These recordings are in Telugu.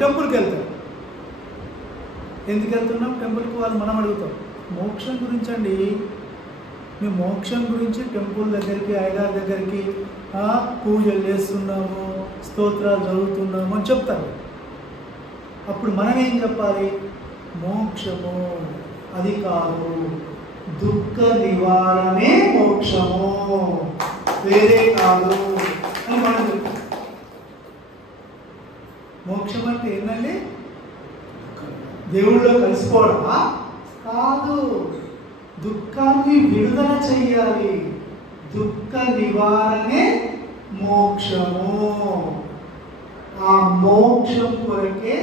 టెంపుల్కి వెళ్తారు. ఎందుకు వెళ్తున్నాం టెంపుల్కి? వాళ్ళు మనం అడుగుతాం మోక్షం గురించి అండి. మేము మోక్షం గురించి టెంపుల్ దగ్గరికి, అయ్యగారి దగ్గరికి పూజలు చేస్తున్నాము, స్తోత్రాలు చదువుతున్నాము అని చెప్తారు. అప్పుడు మనం ఏం చెప్పాలి? మోక్షము అది కాదు, దుఃఖ నివారణే మోక్షము, వేరే కాదు అని మనం చెప్తాం. మోక్షం అంటే ఏంటండి? దేవుళ్ళో కలిసిపోవడమా? కాదు, దుఃఖాన్ని విడుదల చెయ్యాలి. దుఃఖ నివారణే మోక్షము. ఆ మోక్షం కొరకే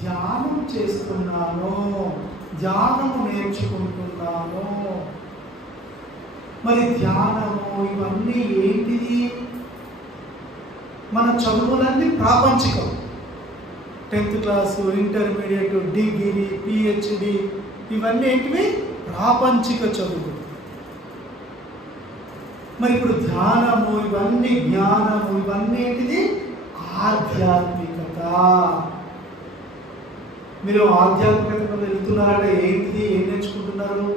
ధ్యానం చేస్తున్నాను, ధ్యానము నేర్చుకుంటున్నాను. మరి ధ్యానము ఇవన్నీ ఏంటిది? మన చదువులన్నీ ప్రాపంచికం. 10th class, intermediate, degree, PhD ఇవన్నీ ఏంటివి? ప్రాపంచిక చదువు. మరి ఇప్పుడు ధ్యానము ఇవన్నీ, జ్ఞానము ఇవన్నీ ఏంటిది? ఆధ్యాత్మికత. మీరు ఆధ్యాత్మికతలో వెళ్తున్నారంటే ఏంటిది? ఏం నేర్చుకుంటున్నారు?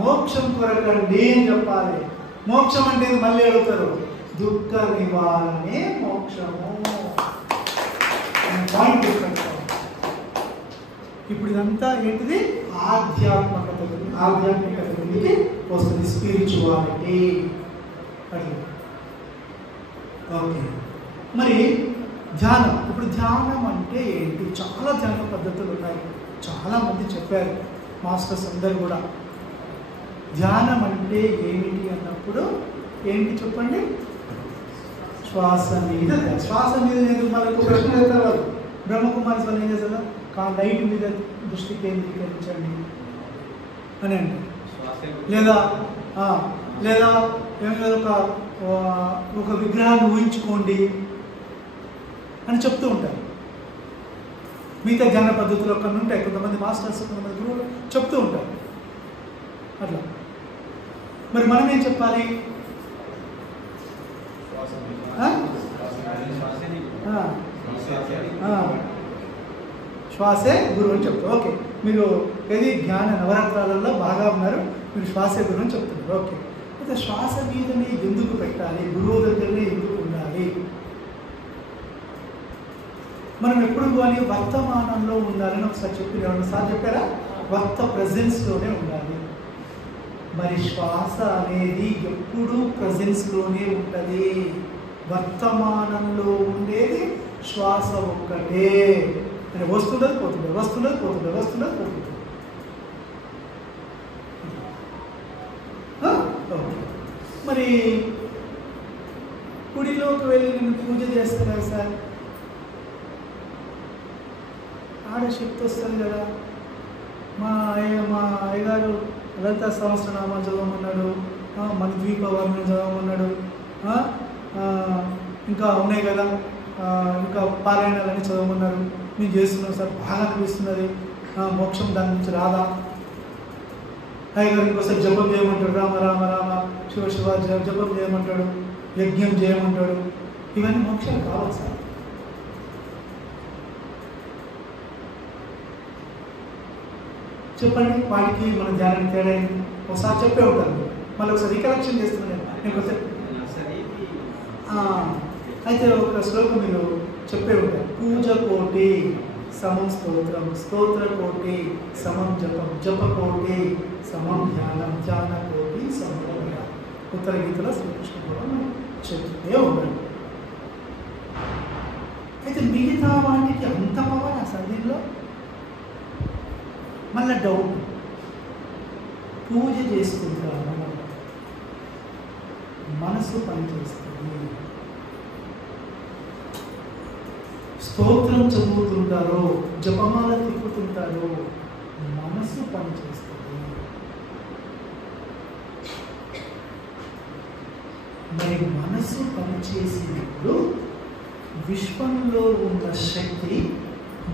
మోక్షం కొరకండి అని చెప్పాలి. మోక్షం అంటే మళ్ళీ అడుగుతారు, దుఃఖ నివారణే మోక్షము. ఇప్పుడు ఇదంతా ఏంటిది? ఆధ్యాత్మికత గురించి వస్తుంది, స్పిరిచువాలిటీ. ఓకే, మరి ధ్యానం. ఇప్పుడు ధ్యానం అంటే ఏంటి? చాలా ధ్యాన పద్ధతులు ఉన్నాయి, చాలామంది చెప్పారు మాస్టర్స్ అందరు కూడా. ధ్యానం అంటే ఏమిటి అన్నప్పుడు ఏంటి చెప్పండి? శ్వాస మీద. శ్వాస మీద ఎందుకు? మనకు ప్రశ్న వేస్తారు వాళ్ళు. బ్రహ్మకుమారి స్వామి ఏం చేస్తారు? లైట్ మీద దృష్టి కేంద్రీకరించండి అని అంటే, లేదా లేదా ఏమైనా ఒక విగ్రహాన్ని ఊహించుకోండి అని చెప్తూ ఉంటారు. మిగతా ధ్యాన పద్ధతులు కొన్ని ఉంటాయి, కొంతమంది మాస్టర్స్, కొంతమంది గురువులు చెప్తూ ఉంటారు అట్లా. మరి మనం ఏం చెప్పాలి? శ్వాసే గురువు అని చెప్తారు. ఓకే, మీరు ఏది జ్ఞాన నవరాత్రాలలో బాగా ఉన్నారు, మీరు శ్వాసే గురువు అని చెప్తున్నారు. ఓకే, అయితే శ్వాస మీదనే ఎందుకు పెట్టాలి? గురువు దగ్గరనే ఎందుకు ఉండాలి? మనం ఎప్పుడు కానీ వర్తమానంలో ఉండాలని ఒకసారి చెప్పిన సార్ చెప్పారా? ప్రజెన్స్లోనే ఉండాలి. మరి శ్వాస అనేది ఎప్పుడూ ప్రజెన్స్లోనే ఉంటుంది. వర్తమానంలో ఉండేది శ్వాస ఒక్కటే. అంటే వస్తున్నది పోతుంది, వస్తున్నది పోతుంది, వస్తున్నది పోతుంది. మరి గుడిలోకి వెళ్ళి నేను పూజ చేస్తున్నా సార్, ఆడ శక్తి వస్తుంది కదా. మా అయ్యగారు లలిత సహస్రనామాలు చదవమన్నాడు, మన ద్వీపవర్ణం చదవమన్నాడు, ఇంకా ఉన్నాయి కదా, ఇంకా పారాయణాలన్నీ చదవమన్నారు. నేను చేస్తున్నాను సార్, బాగా అనిపిస్తున్నది, మోక్షం దాని నుంచి రాదా? అయ్యగారు ఇంకోసారి జపం చేయమంటాడు, రామ రామ రామ శివ శివ జపం చేయమంటాడు, యజ్ఞం చేయమంటాడు. ఇవన్నీ మోక్షాలు కావాలి సార్. చెప్పండి, వాటికి మన ధ్యానం తేడా ఒకసారి చెప్పే ఉంటాను, మళ్ళీ ఒకసారి రికలెక్షన్ చేస్తున్నాను నేను ఒకసారి. అయితే ఒక శ్లోకం మీరు చెప్పే ఉంటారు, పూజ కోటి సమం స్తోత్రం, స్తోత్ర కోటి సమం జపం, జప కోటి సమం ధ్యానం, ధ్యాన కోటి సమం. ఉత్తర గీతలో శ్రీకృష్ణ కూడా చెప్తే ఉన్నాడు. అయితే మిగతా వాటికి అంత పవర్ ఆ సన్నిధిలో. మళ్ళీ డౌట్, పూజ చేసుకుంటాము, మనసు పనిచేస్తుంది, స్తోత్రం చదువుతుంటారు, జపమాల తిప్పుతుంటారు, మనసు పనిచేస్తుంది. మరి మనసు పనిచేసినప్పుడు విశ్వంలో ఉన్న శక్తి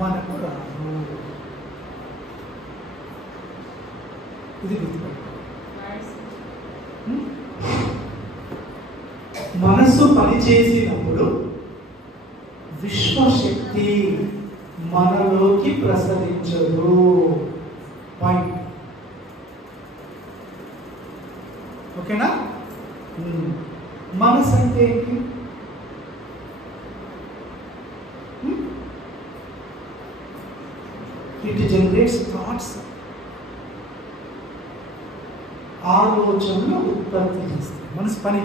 మనకు రాదు. ఇది గుర్తుపెట్టుకోవాలి. మనసు పనిచేసినప్పుడు విశ్వశక్తి మనలోకి ప్రసరించదు. పాయింట్. ఓకేనా? మనసు అంటే ఏంటి? ఇట్ జనరేట్స్ థాట్స్, ఆలోచనలు ఉత్పత్తి చేస్తాయి. మనసు పని.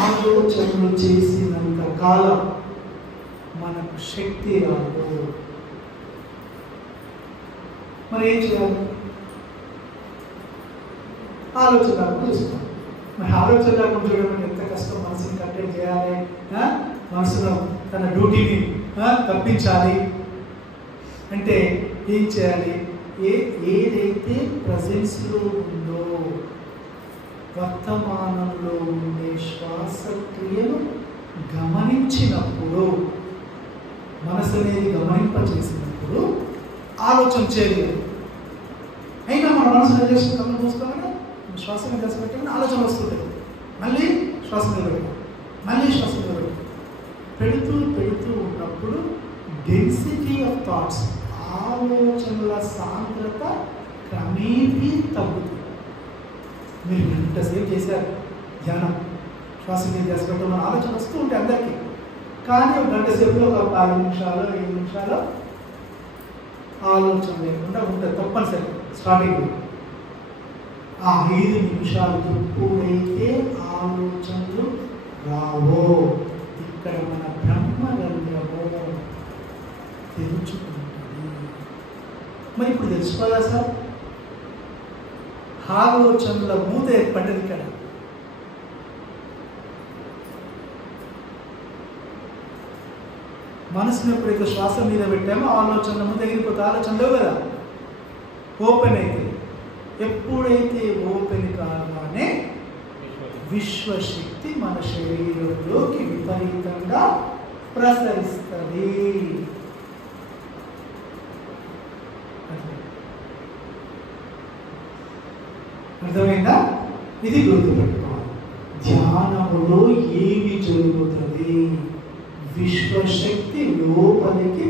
ఆలోచనలు చేసినంత కాలం మనకు శక్తి రాదు. మరి ఏం చేయాలి? ఆలోచన రాకుండా చూసుకోవాలి. మరి ఆలోచన రాకుండా చూడడం ఎంత కష్టం. మనసుని కంట్రోల్ చేయాలి, మనసులో తన డ్యూటీని తప్పించాలి అంటే ఏం చేయాలి? ఏదైతే ప్రజెన్స్లో ఉందో, వర్తమానంలో ఉండే శ్వాసక్రియను గమనించినప్పుడు, మనసు అనేది గమనింపచేసినప్పుడు ఆలోచన చేయలేదు. అయినా మన మనసు ఏం చేస్తుంది? కళ్ళు మూసుకోవాలి, శ్వాస మీద పెట్టాలని ఆలోచన వస్తుంటుంది. మళ్ళీ శ్వాస మీద పెట్టాలి, మళ్ళీ శ్వాస మీద పెట్టాలి. పెడుతూ ఉన్నప్పుడు డెన్సిటీ ఆఫ్ థాట్స్, ఆలోచనల సాంద్రత క్రమేపీ తగ్గుతుంది. మీరు ఎంతసేపు చేశారు ధ్యానం, శ్వాస మీద ధ్యాస పెట్టడం, ఆలోచన వస్తూ ఉంటాయి అందరికీ. కానీ ఒక గంట సేపులో ఒక 5 నిమిషాలు 5 నిమిషాలు ఆలోచన లేకుండా ఉంటుంది తప్పనిసరి. స్టార్టింగ్ ఆ 5 నిమిషాలు ఎప్పుడైతే ఆలోచనలు రావో, ఇక్కడ మన బ్రహ్మగంధము తెలుసుకుంటుంది. మరి ఇప్పుడు తెలుసుకోవాలా సార్? ఆలోచనల మూత ఏర్పడ్డది ఇక్కడ. మనసుని ఎప్పుడైతే శ్వాస మీద పెట్టామో ఆలోచనల ముందు ఎగిరిపోతే ఆలోచనలో కదా ఓపెన్ అయితే, ఎప్పుడైతే ఓపెన్ కాగానే విశ్వశక్తి మన శరీరంలోకి విపరీతంగా ప్రసరిస్తుంది. అర్థమైందా? ఇది గుర్తుపెట్టుకోవాలి. ధ్యానములో ఏమి జరుగుతుంది? విశ్వశక్తి లోపలికి